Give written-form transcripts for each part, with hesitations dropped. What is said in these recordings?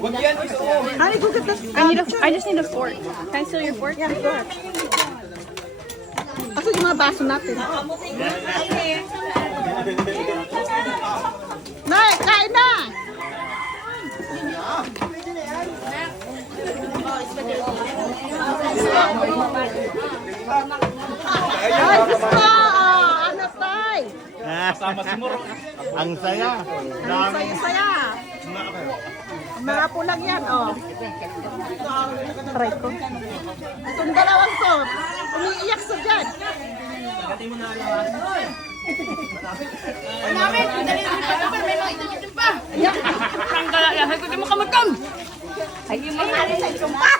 Honey, go get this. I just need a fork. Can I steal your fork? Yeah, go ahead. Asa yung mga baso natin? Nay, kain na! Ay, gusto! Ano, tay? Sama si Muro. Ang saya. Ang saya-saya. Mga pulang yan, oh. Try ko. Itong dalawang to, umiiyak sa dyan. Namin, dali na pa dapat may makikita pa. Ang gala, yahay ko di mo kamagkam. Ay, yung mga pa.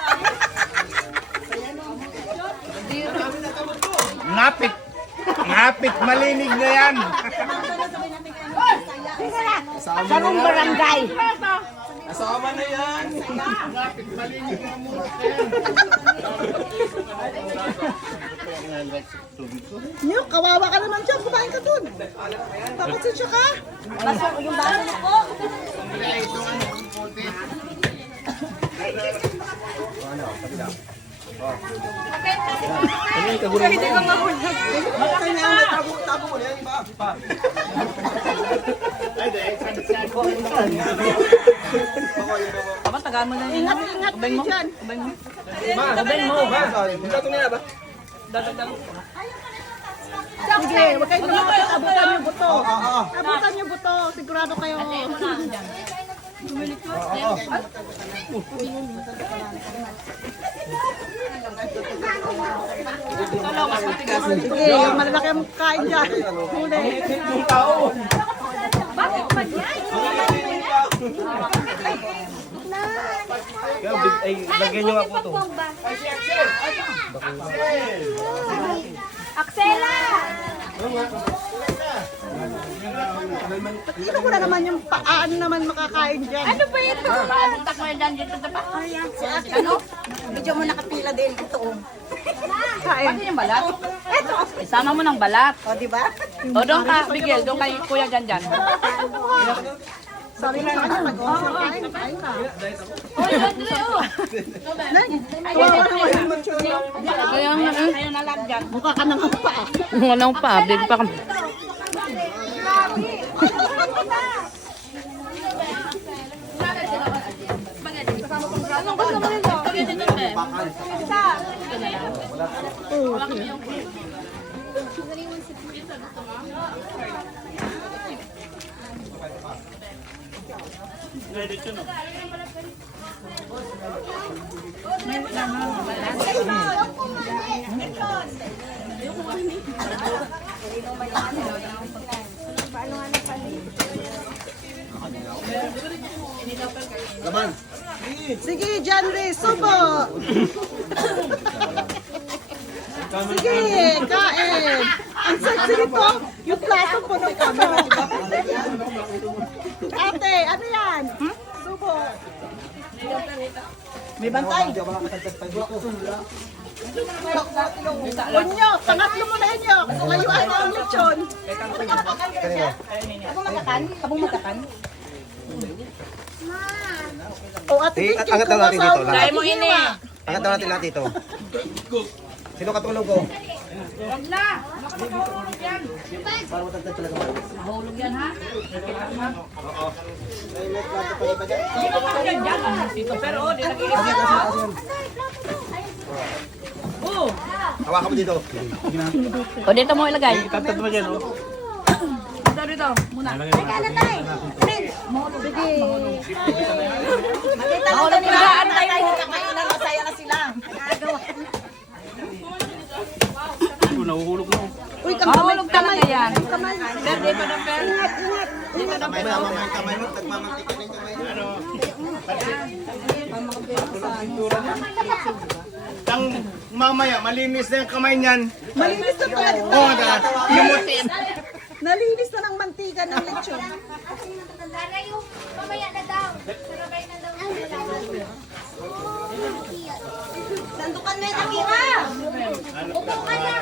Ngapit. Ngapit. Malinig na yan. Sarong barangay. Asama na yan. Ngapit. Malinig na mura. Niyo, kawawa ka naman dyan. Kumain ka dun. Papansensya ka. Baso, yung baso na po. Hindi ka mahulog. Tabo mo na yan, iba. Tagaan mo na yun. Ingat kayo dyan. Ubeng mo. Sige, huwag kayo lumakot. Abutan niyo buto. Abutan niyo buto. Sigurado kayo. Sige, yung malalaki ang kain dyan. Huli. Bakit pa yan? Ay, lagyan nyo nga po ito. Aksela! Ito ko na naman yung paano naman makakain dyan. Ano ba ito? Papuntak mo yan dito sa pa. Ano? Medyo mo nakapila din ito. Kain. Bakit yung balat? Ito. Isama mo ng balat. O, di ba? O, doon ka, Miguel. Doon kay Kuya dyan. Sabi mo sa kanya, mag-offer kain. Kain ka. Oy, Andre, oh. Kawawa naman. Kaya nga, ayaw na lang dyan. Mukha ka nang pa. Walang pa, big pa kami. Anong gusto mo nito? Laban. Sige, Janry, subo. Sige, kain. Ang sexy nito, yung plato po ng camera. Ate, ano yan? Subo. May bantay. Unyo, pangatlo mo na inyo. Layuan na ang lechon. Abong matakan? O, ate, Angat daw natin dito. Dahil mo ini. Angat daw natin lahat dito. Sino katulog ko? Huwag na. Makapagpahulog yan. Para matagtag talaga mo. Mahulog yan, ha? Hindi ko makagyan dyan. Dito, pero di nag-iisip. Oh. Hawakan mo dito. O, dito mo ilagay. Itatad mo dyan, oh. Dito, muna. Sige. Mahulog na. Antay mo. Kainan, masaya na sila. Ito, nahuhulog na. Uy, kamay. Mahulog talaga yan. Kamay. Pero dito na, pero. Ingat, ingat. Dito na, pero. Kamay mo, tagmamantika na yung kamay mo. Tang mamaya, malinis na yung kamay niyan. Malinis na pala. Oo, yumutin. Nalinis na ng mantika ng lechon. Mamaya na daw. Sarabay na daw. Sandukan mo yung nakira. Upo ka na.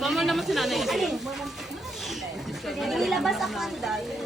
Tama naman si nanay. Labas ako, Anday.